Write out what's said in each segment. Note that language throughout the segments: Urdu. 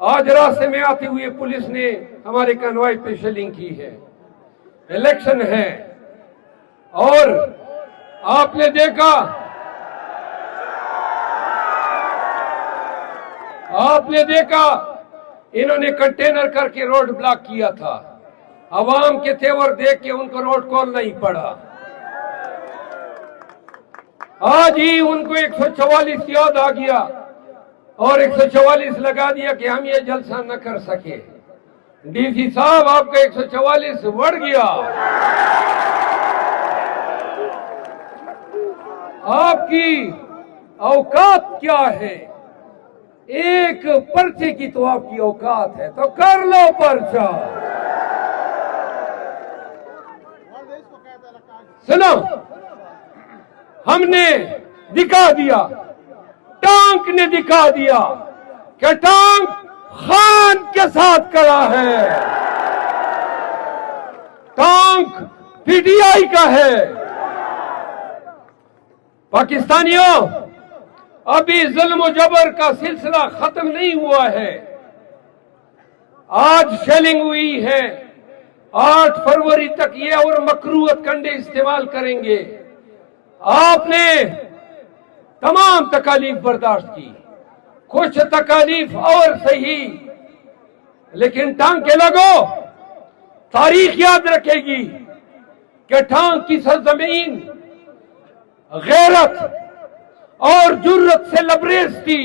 آج راستے میں آتے ہوئے پولیس نے ہمارے کنوائی پہ شیلنگ کی ہے. الیکشن ہے اور آپ نے دیکھا انہوں نے کنٹینر کر کے روڈ بلاک کیا تھا. عوام کے تیور دیکھ کے ان کو روڈ کھولنا ہی پڑا. آج ہی ان کو 144 یاد آ گیا اور 144 لگا دیا کہ ہم یہ جلسہ نہ کر سکے. ڈی سی صاحب آپ کا 144 بڑھ گیا. آپ کی اوقات کیا ہے؟ ایک پرچے کی تو آپ کی اوقات ہے، تو کر لو پرچہ. سنو، ہم نے دکھا دیا، ٹانک نے دکھا دیا کہ ٹانک خان کے ساتھ کھڑا ہے. ٹانک پی ٹی آئی کا ہے. پاکستانیوں، ابھی ظلم و جبر کا سلسلہ ختم نہیں ہوا ہے. آج شیلنگ ہوئی ہے، 8 فروری تک یہ اور مکروہت کنڈے استعمال کریں گے. آپ نے تمام تکالیف برداشت کی، کچھ تکالیف اور صحیح، لیکن ٹانک کے لگو. تاریخ یاد رکھے گی کہ ٹانک کی سرزمین غیرت اور جرت سے لبریز تھی.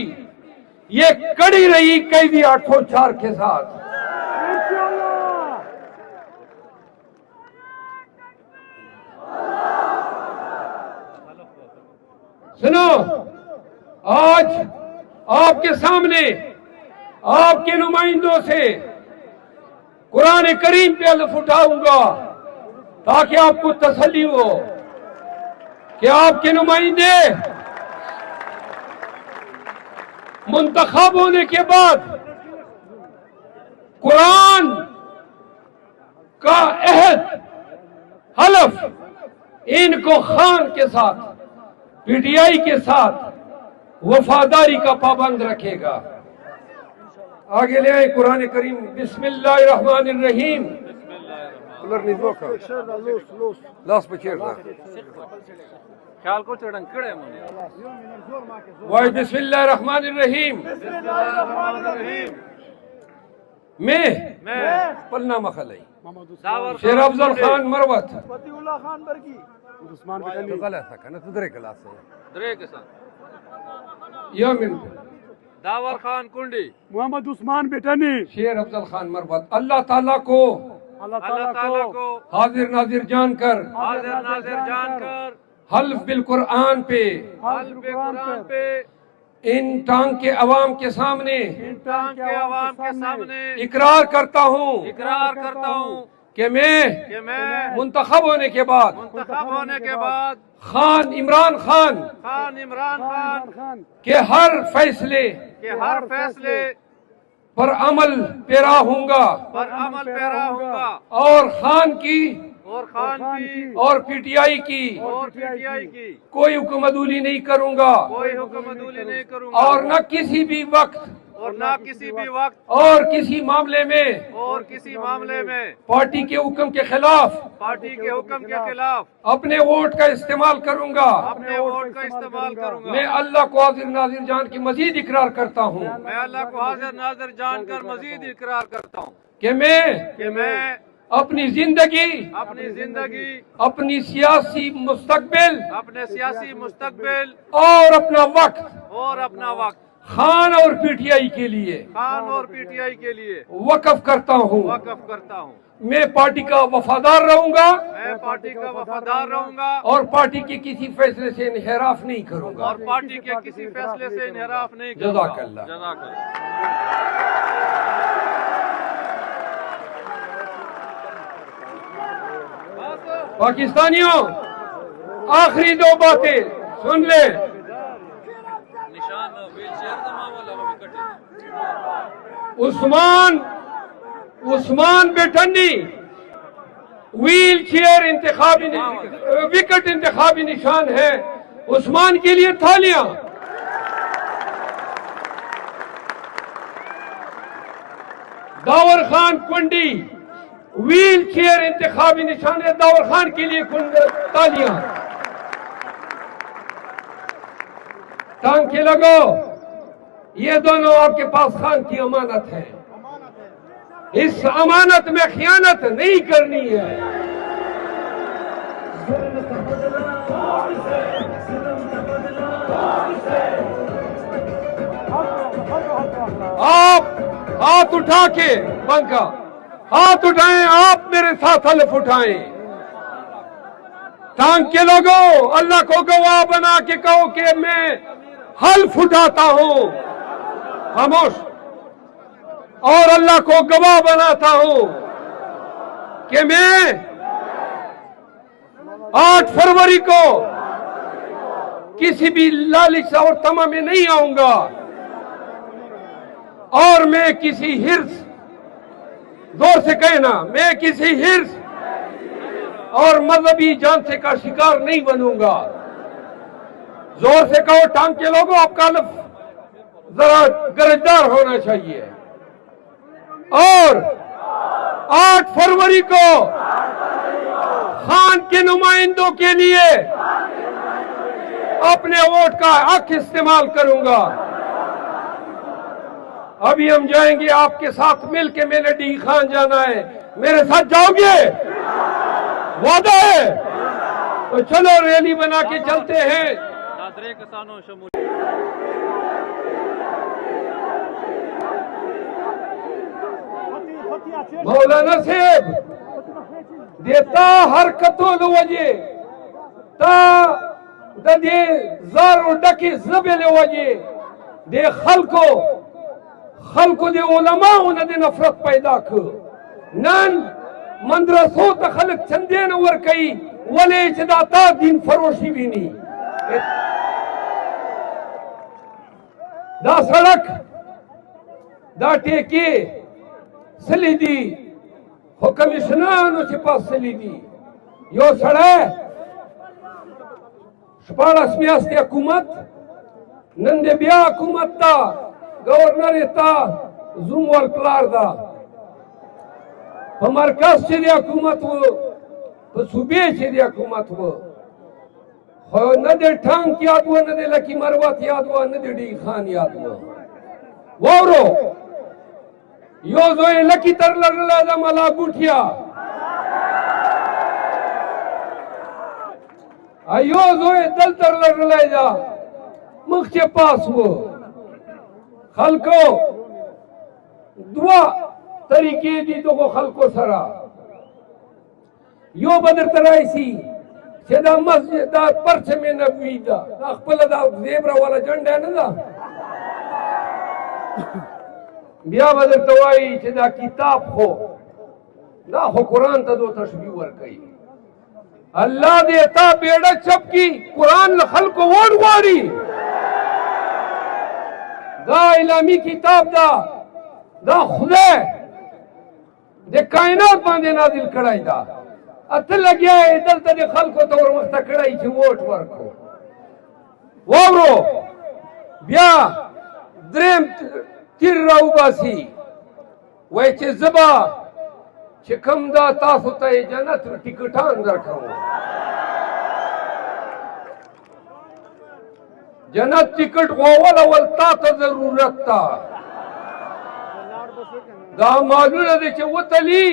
یہ کڑی رہی قیدی 804 کے ساتھ. سنو، آج آپ کے سامنے آپ کے نمائندوں سے قرآن کریم پہ الف اٹھاؤں گا تاکہ آپ کو تسلی ہو کہ آپ کے نمائندے منتخب ہونے کے بعد قرآن کا عہد حلف ان کو خان کے ساتھ، پی ٹی آئی کے ساتھ وفاداری کا پابند رکھے گا. آگے لے آئے قرآن کریم. بسم اللہ الرحمن الرحیم. وائے بسم اللہ الرحمن الرحیم. میں پلنا مخلائی شیر افضل خان مروت داور خان کنڈی محمد عثمان بیٹانی شیر افضل خان مروت اللہ تعالیٰ کو حاضر ناظر جان کر حلف بالقرآن پہ ان ٹانک کے عوام کے سامنے اقرار کرتا ہوں کہ میں منتخب ہونے کے بعد خان عمران خان کے ہر فیصلے پر عمل پیرا ہوں گا اور خان کی اور پی ٹی آئی کی کوئی حکم عدولی نہیں کروں گا اور نہ کسی بھی وقت اور کسی معاملے میں پارٹی کے حکم کے خلاف اپنے ووٹ کا استعمال کروں گا. میں اللہ کو حاضر ناظر جان کے مزید اقرار کرتا ہوں کہ میں اپنی زندگی اپنی سیاسی مستقبل اور اپنا وقت خان اور پی ٹی آئی کے لیے وقف کرتا ہوں. میں پارٹی کا وفادار رہوں گا اور پارٹی کے کسی فیصلے سے انحراف نہیں کروں گا. جزاک اللہ. پاکستانیوں، آخری 2 باتیں سن لے. عثمان بیٹھنی ویل چیئر انتخابی وکٹ انتخابی نشان ہے. عثمان کے لیے تھالیاں. داور خان کنڈی ویل چیئر انتخابی نشان ہے داور خان کے لیے تالیاں. ٹانکے لگو. یہ دونوں آپ کے پاس خان کی امانت ہے. اس امانت میں خیانت نہیں کرنی ہے. آپ ہاتھ اٹھا کے بنکا ہاتھ اٹھائیں. آپ میرے ساتھ حلف اٹھائیں. ٹانگ کے لوگوں اللہ کو گواہ بنا کے کہو کہ میں حلف اٹھاتا ہوں. خاموش. اور اللہ کو گواہ بناتا ہوں کہ میں 8 فروری کو کسی بھی لالچ اور تما میں نہیں آؤں گا اور میں کسی ہرس زور سے کہنا میں کسی ہرس اور مذہبی جانچے کا شکار نہیں بنوں گا. زور سے کہو ٹانگ کے لوگوں آپ کا لفظ ذرا گرجدار ہونا چاہیے. اور 8 فروری کو خان کے نمائندوں کے لیے اپنے ووٹ کا حق استعمال کروں گا. ابھی ہم جائیں گے آپ کے ساتھ مل کے میں نے ڈی خان جانا ہے. میرے ساتھ جاؤ گے؟ وعدہ ہے؟ تو چلو ریلی بنا کے چلتے ہیں. مولانا صاحب دیتا حرکتوں دو وجہ تا دے زار و ڈکی زبیل وجہ دے خلقو دے علماء انہ دے نفرت پیدا کر. نن مندرسوں تا خلق چندین ورکی ولی چداتا دین فروشی بھی نہیں. دا سڑک دا ٹیکی سلی دی کمشنانو چی پاس سلی دی. یو سڑے شپاڑس میاستی حکومت نندے بیا حکومت تا گورنر تا زوم والپلار دا مرکز چی دی حکومت ہو صوبے چی دی حکومت ہو. نہ دے ٹھانک یاد ہوا نہ دے لکی مروت یاد ہوا نہ دے ڈی خان یاد ہوا. وورو یو زوئے لکی تر لڑلا دا ملا گوٹھیا ایو زوئے دل تر لڑلا دا مخچے پاس ہو. خلقو دعا طریقے دی تو کو خلقو سرا یو بدر ترائی سی چھدا مسجد دا پرچم نبوی دا اخپل دا زیبرا والا جنڈ ہے نا دا بیا بدر توائی چھدا کتاب خو دا خو قرآن تا دو تشبیح ورکئی. اللہ دیتا بیڑا چپ کی قرآن خلق ووڑ واری دا اعلامی کتاب دا خدا دے کائنات باندے نازل کڑائی دا اتل لگیا ہے دلتا دے خلقو تور مختا کڑائی چھے ووٹ ورکو. وورو بیا درم تیر راو باسی وی چھے زبا چھے کم دا تاسو تا جنت ٹکٹان رکھو. جنت ٹکٹ غوال اول تا تا ضرورت تا دا معلوم دے چھے وہ تلی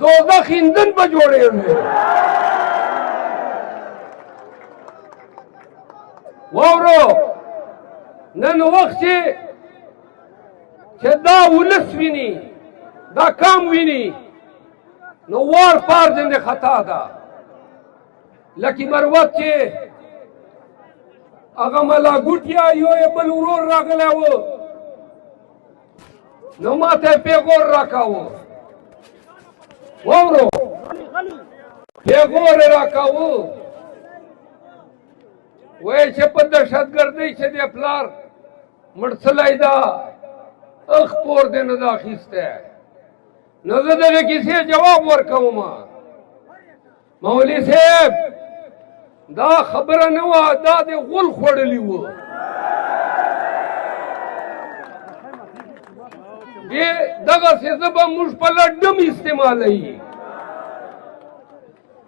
دوزخ ایندھن پہ جوڑے ہوئے. وورو نن وقت چھے دا ولس وینی دا کام وینی نو وار پار جندے خطا دا لکی مروت چھے اگا ملا گوٹیا یو اے بل ورور راگلے وہ نو ماتے پیغور راکا وہ وورو پیغور راکا وہ چھے پا دہشت گردی چھے دے پلار مرسلائی دا اخ پور دے ندا خیستے ہے. نظر دے کسی جواب ورکاو مولی صاحب دا خبر نوا دا دے غل خوڑ لیو دغه څه زبه موږ په لډم استعمالوي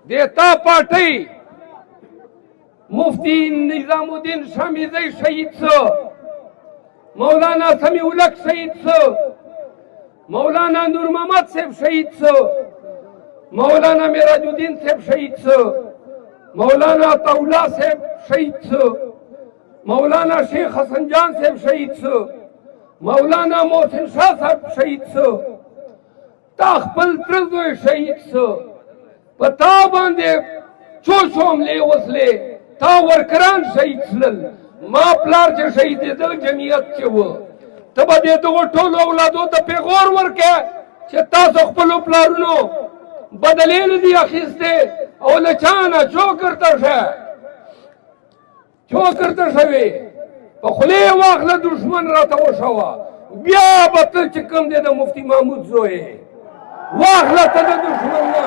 دیتا پارټۍ مفتی نظام الدین شامیزی شهید شو، مولانا سمیع الحق شهید شو، مولانا نور محمد صاحب شهید شو، مولانا معراج الدین صاحب شهید شو، مولانا عطاءاللہ صاحب شهید شو، مولانا شیخ حسن جان صاحب شهید شو، مولانا محسن شاہ صاحب شهید شو، تا خپل تره زوی شهید شو، په تا باندې څو حملې وسلې تا ورکران شهید شلل، ما پلار چې شهیدېدل جمعیت کې و، ته به دې دغو ټولو اولادو ته پیغور ورکړې چې تاسو خپلو پلارونو بدلې نه دي اخیستې او له چا نه چوکرته شه چوکرته شوې په خولې یې واخله دښمن راته وشوه، بیا به ته چې کوم دی د مفتي محمود زوی واخله ته د دښمن نه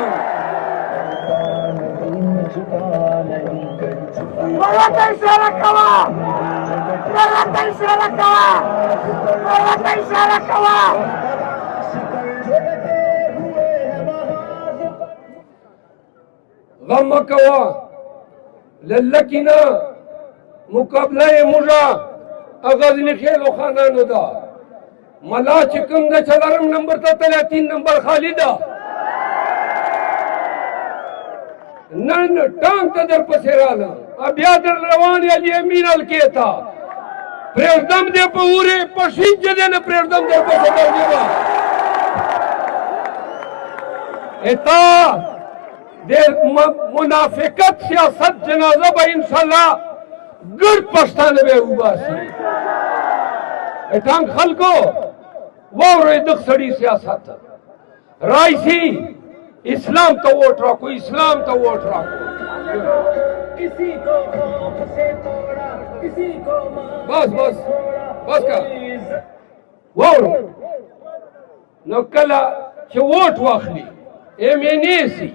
ورته اشاره کوه ورته اشاره کوه ورته اشاره کوه غم مه کوه للکې نه مقابله یې موږه غزني خیلو خانانو ده، ملا چې کوم ده څلورم نمبر ته تللی 3 نمبر خالي ده، نن ټانک ته در پسې راله بیا در روان یې علي امین هلکې ته پرېږدم دې په اورې په شین چې دی نه پرېږدم در پسې درځې به تا د منافقت سیاست جنازه به انشاءالله ګډ پښتانه به وباسي. ټانک خلکو واورئ دغه سړي سیاست رایسي اسلام ته ووټ راکړو، اسلام ته ووټ راکړو. بس بس بس کا واورو نو کله چې ووټ واخلي ایم این اے سي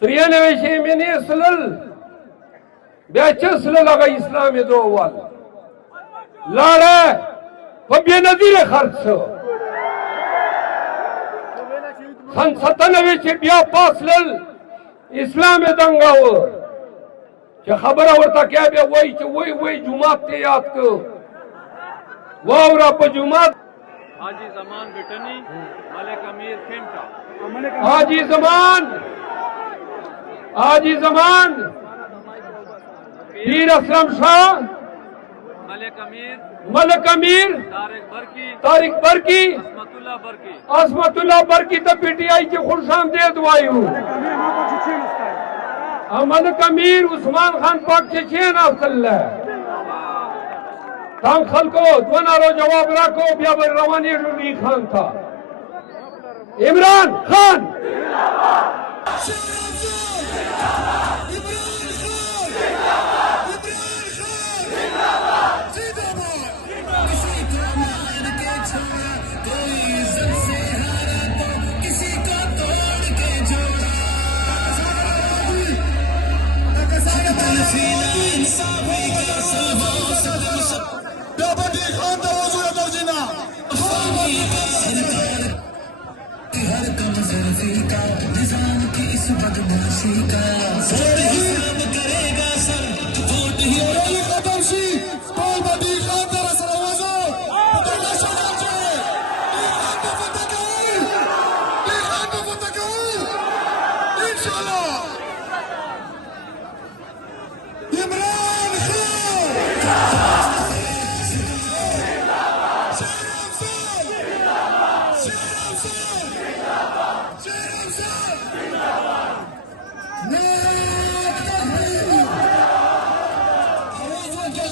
93 چې ایم این اے سلل بیا چې سلل هغه اسلام یې دوه لاړه په بې نظیره خرڅ شو. سن 97 چې بیا پاسلل اسلام یې دنګاوه چې خبره ورته کوي بیا وایي چې وای جومات ته یاد کړو واوره په جومات حاجی زمان بٹنی ملک امیر کھیمٹا حاجی زمان پیر اسلم شاہ ملک امیر طارق برکی عصمت اللہ برکی تا پی ٹی آئی کی خوش آمدید وایو ملک امیر عثمان خان پاک چچین اصل تام خلکو دونا رو جواب راکو بیا بر روانی روی خان تھا عمران خان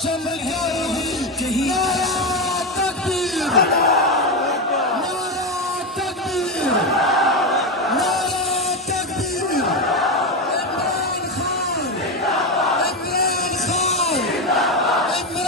Somebody